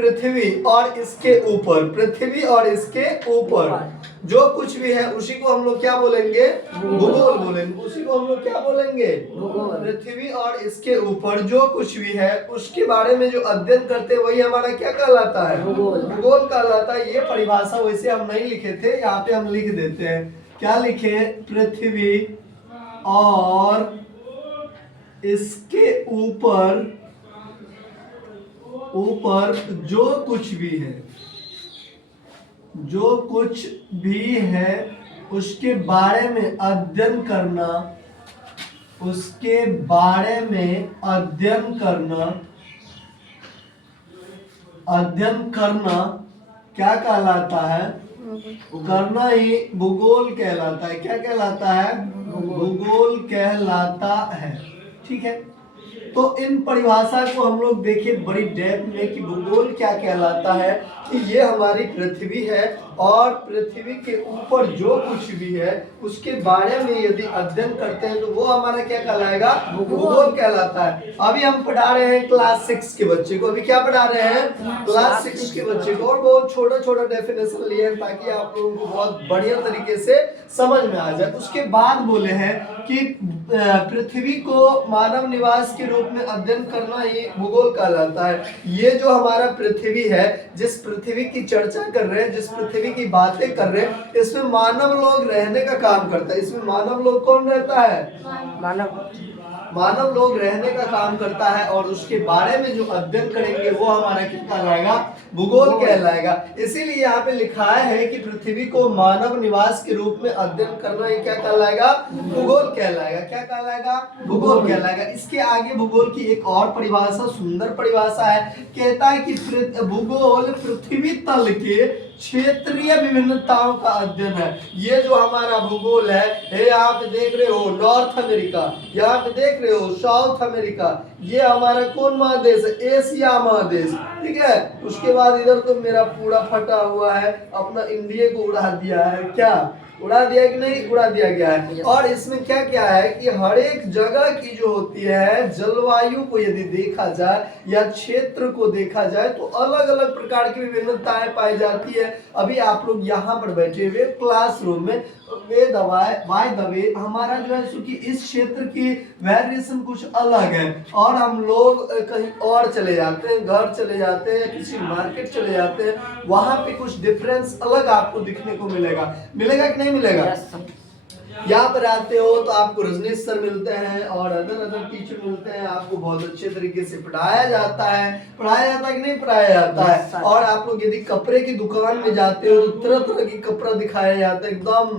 पृथ्वी और इसके ऊपर, पृथ्वी और इसके ऊपर जो कुछ भी है उसी को हम लोग क्या बोलेंगे? भूगोल बोलेंगे। उसी को हम लोग क्या बोलेंगे? पृथ्वी और इसके ऊपर जो कुछ भी है उसके बारे में जो अध्ययन करते हैं वही हमारा क्या कहलाता है? भूगोल कहलाता है। ये परिभाषा वैसे हम नहीं लिखे थे, यहाँ पे हम लिख देते हैं। क्या लिखे? पृथ्वी और इसके ऊपर जो कुछ भी है, जो कुछ भी है उसके बारे में अध्ययन करना, उसके बारे में अध्ययन करना क्या कहलाता है? करना ही भूगोल कहलाता है। क्या कहलाता है? भूगोल कहलाता है। ठीक है, तो इन परिभाषा को हम लोग देखें बड़ी डेप्थ में कि भूगोल क्या कहलाता है। कि ये हमारी पृथ्वी है और पृथ्वी के ऊपर जो कुछ भी है उसके बारे में यदि अध्ययन करते हैं तो वो हमारा क्या कहलाएगा? भूगोल कहलाता है। अभी हम पढ़ा रहे हैं क्लास 6 के बच्चे को। अभी क्या पढ़ा रहे हैं? क्लास 6 के बच्चे को। और बहुत छोटा छोटा डेफिनेशन लिए हैं ताकि आप लोगों को बहुत बढ़िया तरीके से समझ में आ जाए। उसके बाद बोले हैं कि पृथ्वी को मानव निवास के रूप में अध्ययन करना ही भूगोल कहलाता है। ये जो हमारा पृथ्वी है, जिस पृथ्वी की चर्चा कर रहे हैं, जिस पृथ्वी की बातें कर रहे हैं, इसमें मानव लोग रहने का काम करता है। इसमें मानव लोग कौन रहता है? मानव लोग रहने का काम करता है और उसके बारे में जो अध्ययन करेंगे वो हमारा क्या कहलाएगा? भूगोल कहलाएगा। इसीलिए यहाँ पे लिखा है कि पृथ्वी को मानव निवास के रूप में अध्ययन करना ये क्या कहलाएगा? भूगोल कहलाएगा। क्या कहलाएगा? भूगोल कहलाएगा। इसके आगे भूगोल की एक और परिभाषा, सुंदर परिभाषा है। कहता है कि भूगोल पृथ्वी तल के क्षेत्रीय विभिन्नताओं का अध्ययन है। ये जो हमारा भूगोल है, यहाँ पे देख रहे हो नॉर्थ अमेरिका, यहाँ पे देख रहे हो साउथ अमेरिका, ये हमारा कौन महादेश है? एशिया महादेश। ठीक है, उसके बाद इधर तो मेरा पूरा फटा हुआ है, अपना इंडिया को उड़ा दिया है। क्या उड़ा दिया कि नहीं? उड़ा दिया गया है। और इसमें क्या क्या है कि हर एक जगह की जो होती है जलवायु को यदि देखा जाए या क्षेत्र को देखा जाए तो अलग अलग प्रकार की विभिन्नताएं पाई जाती है। अभी आप लोग यहाँ पर बैठे हुए क्लासरूम में बाय द वे हमारा जो है कि इस क्षेत्र की वेरिएशन कुछ अलग है और हम लोग कहीं और चले जाते हैं, घर चले जाते हैं, किसी मार्केट चले जाते हैं, वहां पे कुछ डिफरेंस अलग आपको दिखने को मिलेगा। मिलेगा कि नहीं मिलेगा? यहाँ पर आते हो तो आपको रजनीश सर मिलते हैं और अदर टीचर मिलते हैं। आपको बहुत अच्छे तरीके से पढ़ाया जाता है कि नहीं पढ़ाया जाता है। और आप लोग यदि कपड़े की दुकान में जाते हो तो तरह तरह की कपड़ा दिखाया जाता है, एकदम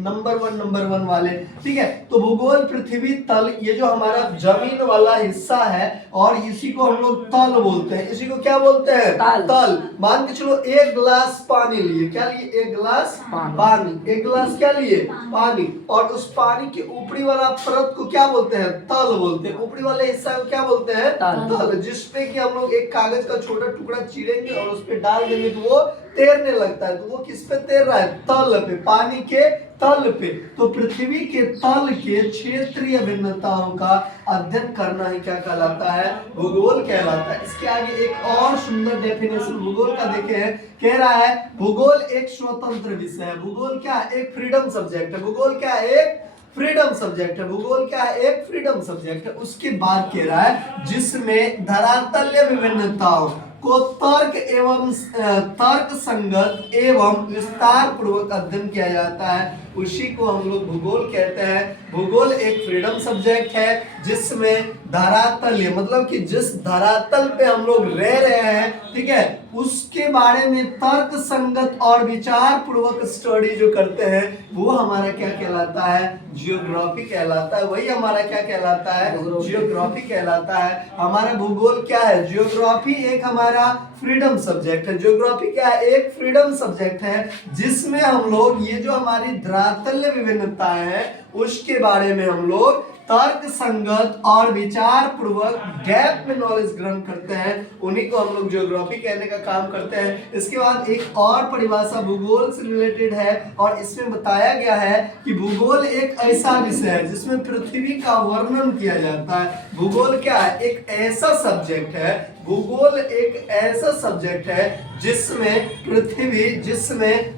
नंबर वन वाले। ठीक है, तो भूगोल पृथ्वी तल, ये जो हमारा जमीन वाला हिस्सा है और इसी को हम लोग तल बोलते हैं। इसी को क्या बोलते हैं? तल। मान के चलो एक गिलास पानी लिए। क्या लिए? एक गिलास पानी। एक गिलास क्या लिए? पानी। और उस पानी के ऊपरी वाला परत को क्या बोलते हैं? तल बोलते हैं। ऊपरी वाले हिस्सा को क्या बोलते हैं? तल। जिसपे कि हम लोग एक कागज का छोटा टुकड़ा चीरेंगे और उस पे डाल देंगे तो वो तैरने लगता है। तो वो किस पे तैर रहा है? तल पे, पानी के तल पे। तो पृथ्वी के तल के क्षेत्रीय भिन्नताओं का अध्ययन करना ही क्या कहलाता है? भूगोल कहलाता है। इसके आगे एक और सुंदर डेफिनेशन भूगोल का देखे हैं। कह रहा है भूगोल एक स्वतंत्र विषय है। भूगोल क्या है? एक फ्रीडम सब्जेक्ट है। भूगोल क्या है? एक फ्रीडम सब्जेक्ट है। भूगोल क्या है? एक फ्रीडम सब्जेक्ट है। उसके बाद कह रहा है जिसमें धरातलीय विभिन्नताओं को तर्क संगत एवं विस्तार पूर्वक अध्ययन किया जाता है, उसी को हम लोग भूगोल कहते हैं। भूगोल एक फ्रीडम सब्जेक्ट है जिसमें धरातल, मतलब कि जिस धरातल पे हम लोग रह रहे हैं, ठीक है, उसके बारे में तर्क संगत और विचार पूर्वक स्टडी जो करते हैं वो हमारा क्या कहलाता है? जियोग्राफी कहलाता है। वही हमारा क्या कहलाता है? जियोग्राफी कहलाता है। हमारा भूगोल क्या है? जियोग्राफी एक हमारा फ्रीडम सब्जेक्ट है। जियोग्राफी क्या है? एक फ्रीडम सब्जेक्ट है जिसमें हम लोग ये जो हमारी धरातलीय विभिन्नताएं हैं उसके बारे में हम लोग तर्क संगत और विचार पूर्वक गैप में नॉलेज ग्रहण करते हैं। उन्हीं को हम लोग ज्योग्राफी कहने का काम करते हैं। इसके बाद एक और परिभाषा भूगोल से रिलेटेड है और इसमें बताया गया है कि भूगोल एक ऐसा विषय है जिसमें पृथ्वी का वर्णन किया जाता है। भूगोल क्या है? एक ऐसा सब्जेक्ट है भूगोल एक ऐसा सब्जेक्ट है जिसमें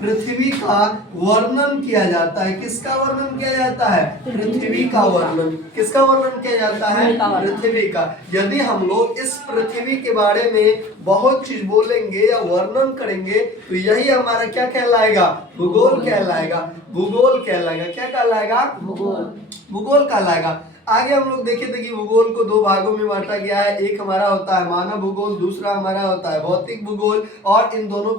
पृथ्वी का वर्णन किया जाता है। किसका वर्णन किया जाता है? पृथ्वी का वर्णन। किसका वर्णन किया जाता है? पृथ्वी का। यदि हम लोग इस पृथ्वी के बारे में बहुत चीज बोलेंगे या वर्णन करेंगे तो यही हमारा क्या कहलाएगा? भूगोल कहलाएगा। भूगोल कहलाएगा। क्या कहलाएगा? भूगोल कहलाएगा। आगे हम लोग देखे थे कि भूगोल को दो भागों में बांटा गया है। एक हमारा होता है मानव भूगोल, दूसरा हमारा होता है भौतिक भूगोल। और इन दोनों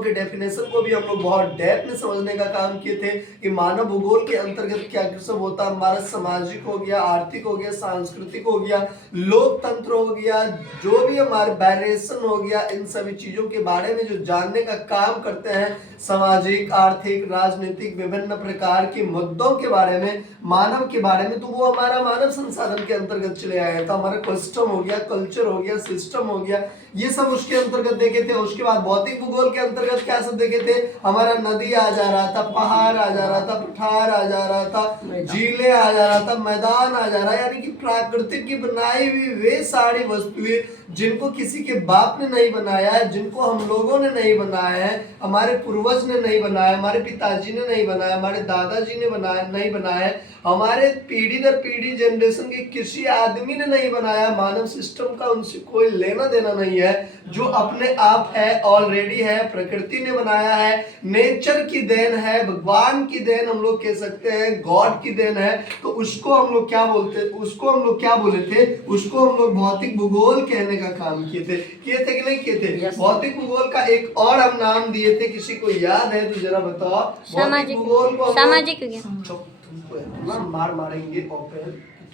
के डेफिनेशन को भी हम लोग बहुत डेप्थ में समझने का काम किए थे कि मानव भूगोल के अंतर्गत क्या सब होता है। हमारा सामाजिक हो गया, आर्थिक हो गया, सांस्कृतिक हो गया, लोकतंत्र हो गया, जो भी हमारे वेरिएशन हो गया, इन सभी चीजों के बारे में जो जानने का काम करते हैं, सामाजिक, आर्थिक, राजनीतिक, विभिन्न प्रकार के मुद्दों के बारे में, मानव के बारे में, तो वो हमारा मानव संसाधन के अंतर्गत चले आए। तो हमारा कस्टम हो गया, कल्चर हो गया, सिस्टम हो गया, ये सब उसके अंतर्गत देखे थे। उसके बाद भौतिक भूगोल के अंतर्गत क्या सब देखे थे? हमारा नदी आ जा रहा था, पहाड़ आ जा रहा था, पठार आ जा रहा था, झीलें आ जा रहा था, मैदान आ जा रहा है, यानी कि प्राकृतिक की बनाई हुई वे सारी वस्तुएं जिनको किसी के बाप ने नहीं बनाया है, जिनको हम लोगों ने नहीं बनाया है, हमारे पूर्वज ने नहीं बनाया, हमारे पिताजी ने नहीं बनाया, हमारे दादाजी ने नहीं बनाया, हमारे पीढ़ी दर पीढ़ी जनरेशन के किसी आदमी ने नहीं बनाया। मानव सिस्टम का उनसे कोई लेना देना नहीं है, जो अपने आप है, ऑलरेडी है, प्रकृति ने बनाया है, नेचर की देन है, भगवान की देन हम लोग कह सकते हैं, गॉड की देन है। तो उसको हम लोग क्या बोलते, उसको हम लोग क्या बोले थे? उसको हम लोग भौतिक भूगोल कहने का काम किए थे कि नहीं किए थे? भौतिक भूगोल का एक और हम नाम दिए थे, किसी को याद है तो जरा बताओ। भौतिक भूगोल को सामाजिक विज्ञान। तुमको मार मारेंगे और फिर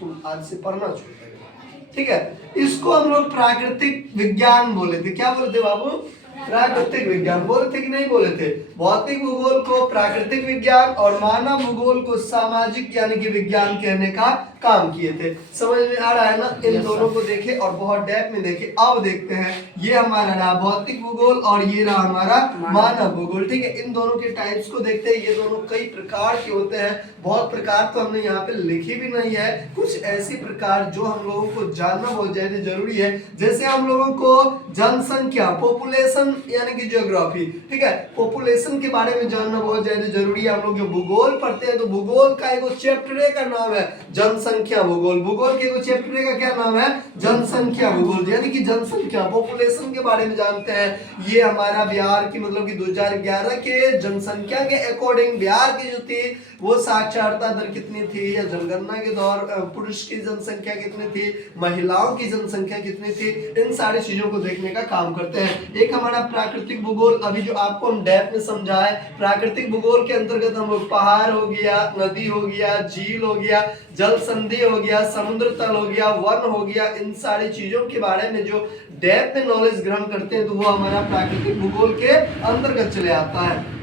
तुम आज से पढ़ना छोड़ देंगे, ठीक है? इसको हम लोग प्राकृतिक विज्ञान बोले थे। क्या बोले थे बाबू? प्राकृतिक विज्ञान बोले थे कि नहीं बोले थे? भौतिक भूगोल को प्राकृतिक विज्ञान और मानव भूगोल को सामाजिक यानी कि विज्ञान कहने का काम किए थे। समझ में आ रहा है ना? इन दोनों को देखे और बहुत डेप्थ में देखे। अब देखते हैं, ये हमारा रहा भौतिक भूगोल और ये रहा हमारा मानव भूगोल, ठीक है? इन दोनों के टाइप्स को देखते हैं। ये दोनों कई प्रकार के होते हैं। बहुत प्रकार तो हमने यहाँ पे लिखी भी नहीं है, कुछ ऐसी प्रकार जो हम लोगों को जानना बहुत ज्यादा जरूरी है। जैसे हम लोगों को जनसंख्या, पॉपुलेशन यानी कि ज्योग्राफी, ठीक है, पॉपुलेशन के बारे में जानना बहुत ज्यादा जरूरी है। हम लोग जो भूगोल पढ़ते हैं तो भूगोल का एक चैप्टर का नाम है जनसंख्या भूगोल। भूगोल के एक चैप्टर का क्या नाम है? जनसंख्या भूगोल, यानी कि जनसंख्या, पॉपुलेशन के बारे में जानते हैं। ये हमारा बिहार की मतलब कि 2011 के जनसंख्या के अकॉर्डिंग बिहार की जो थी वो साक्षरता दर कितनी थी, या जनगणना के दौर पुरुष की जनसंख्या कितनी थी, महिलाओं की जनसंख्या कितनी थी, इन सारी चीजों को देखने का काम करते हैं। एक हमारा प्राकृतिक भूगोल, अभी जो आपको हम डेप्थ में समझाए, प्राकृतिक भूगोल के अंतर्गत हम लोग पहाड़ हो गया, नदी हो गया, झील हो गया, जल संधि हो गया, समुद्र तल हो गया, वन हो गया, इन सारी चीजों के बारे में जो डेप्थ में नॉलेज ग्रहण करते हैं तो वो हमारा प्राकृतिक भूगोल के अंतर्गत चले आता है।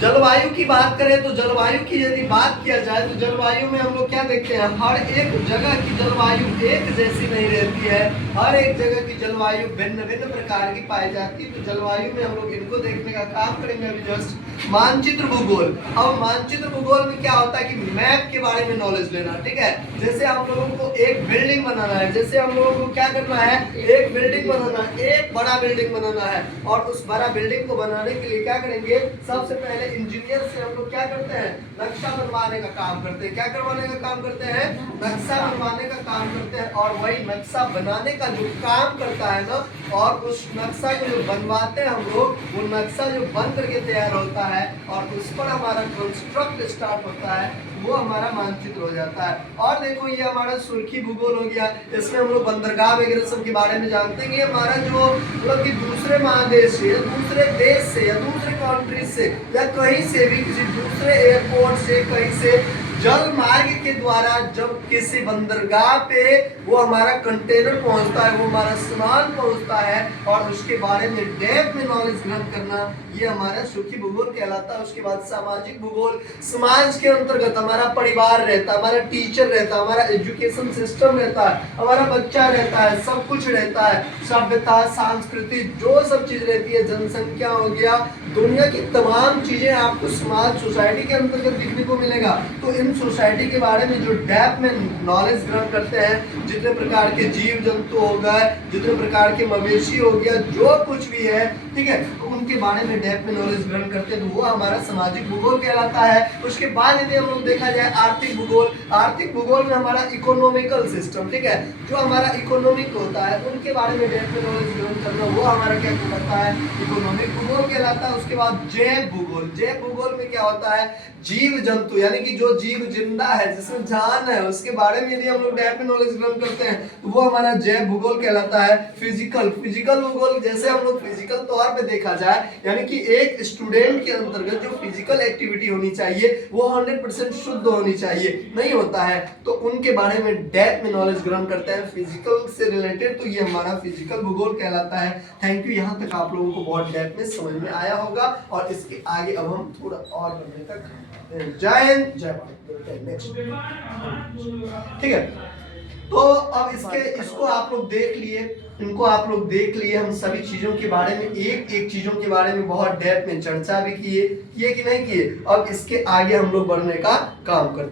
जलवायु की बात करें तो जलवायु की यदि बात किया जाए तो जलवायु में हम लोग क्या देखते हैं? हर एक जगह की जलवायु एक जैसी नहीं रहती है, हर एक जगह की जलवायु भिन्न भिन्न प्रकार की पाई जाती है। तो जलवायु में हम लोग इनको देखने का काम करेंगे अभी जस्ट। मानचित्र भूगोल, अब मानचित्र भूगोल में क्या होता है कि मैप के बारे में नॉलेज लेना, ठीक है? जैसे हम लोगों को एक बिल्डिंग बनाना है, जैसे हम लोगों को क्या करना है? एक बिल्डिंग बनाना है, एक बड़ा बिल्डिंग बनाना है, और उस बड़ा बिल्डिंग को बनाने के लिए क्या करेंगे? सबसे पहले इंजीनियर से हम लोग क्या करते हैं? नक्शा बनवाने का काम करते हैं। क्या करवाने का काम करते हैं? नक्शा बनवाने का काम करते हैं। और वही नक्शा बनाने का जो काम करता है ना, और उस नक्शा को जो बनवाते हैं हम लोग, वो नक्शा जो बन करके तैयार होता है और उस पर हमारा कंस्ट्रक्ट स्टार्ट होता है, वो हमारा मानचित्र हो जाता है। और देखो ये हमारा सुर्खी भूगोल हो गया, इसमें हम लोग बंदरगाह वगैरह सब के बारे में जानते हैं कि हमारा जो मतलब कि दूसरे महादेश से या दूसरे देश से या दूसरे कंट्री से या कहीं से भी किसी दूसरे एयरपोर्ट से कहीं से जल मार्ग के द्वारा जब किसी बंदरगाह पे वो हमारा कंटेनर पहुंचता है, वो हमारा सामान पहुंचता है, और उसके बारे में डेप्थ में नॉलेज ग्रहण करना, ये हमारा सुखी भूगोल कहलाता है। उसके बाद सामाजिक भूगोल, समाज के अंतर्गत हमारा परिवार रहता है, हमारा टीचर रहता है, हमारा एजुकेशन सिस्टम रहता है, हमारा बच्चा रहता है, सब कुछ रहता है, सभ्यता, संस्कृति, जो सब चीज रहती है, जनसंख्या हो गया, दुनिया की तमाम चीजें आपको समाज, सोसाइटी के अंतर्गत दिखने को मिलेगा। तो इन इन सोसाइटी के बारे में जो डेप्थ में नॉलेज ग्रहण करते हैं, जितने प्रकार के जीव जंतु हो गए, जितने प्रकार के मवेशी हो गया, जो कुछ भी है, ठीक है, तो उनके बारे में डेप्थ में नॉलेज ग्रहण करते हैं, तो वो हमारा सामाजिक भूगोल कहलाता है। उसके बाद यदि हम लोग देखा जाए आर्थिक भूगोल, आर्थिक भूगोल में हमारा इकोनॉमिकल सिस्टम, ठीक है, जो हमारा इकोनॉमिक होता है उनके बारे में डेप्थ में नॉलेज ग्रहण करना, वो हमारा क्या कहलाता है, इकोनॉमिक भूगोल कहलाता है। उसके बाद जैव भूगोल, जैव भूगोल में क्या होता है, जीव जंतु यानी कि जो जीव जिंदा है, जिसमें जान है, उसके बारे में यदि हम लोग डेप्थ में नॉलेज ग्रहण करते हैं तो वो हमारा जैव भूगोल कहलाता है। फिजिकल, फिजिकल भूगोल, जैसे हम लोग फिजिकल तौर पे देखा जाए, यानी कि एक स्टूडेंट के अंतर्गत जो फिजिकल एक्टिविटी होनी चाहिए वो 100% शुद्ध होनी चाहिए, नहीं होता है, तो उनके बारे में डेप्थ में नॉलेज ग्रहण करते हैं फिजिकल से रिलेटेड, तो ये हमारा फिजिकल भूगोल कहलाता है। थैंक यू, यहाँ तक आप लोगों को बहुत डेप्थ में समझ में आया होगा, और इसके आगे अब हम थोड़ा और बढ़ने तक। जय हिंद, जय भारत। नेक्स्ट, ठीक है, तो अब इसको आप लोग देख लिए, इनको आप लोग देख लिए, हम सभी चीजों के बारे में, एक एक चीजों के बारे में बहुत डेप्थ में चर्चा भी किए कि नहीं किए। अब इसके आगे हम लोग बढ़ने का काम करते हैं।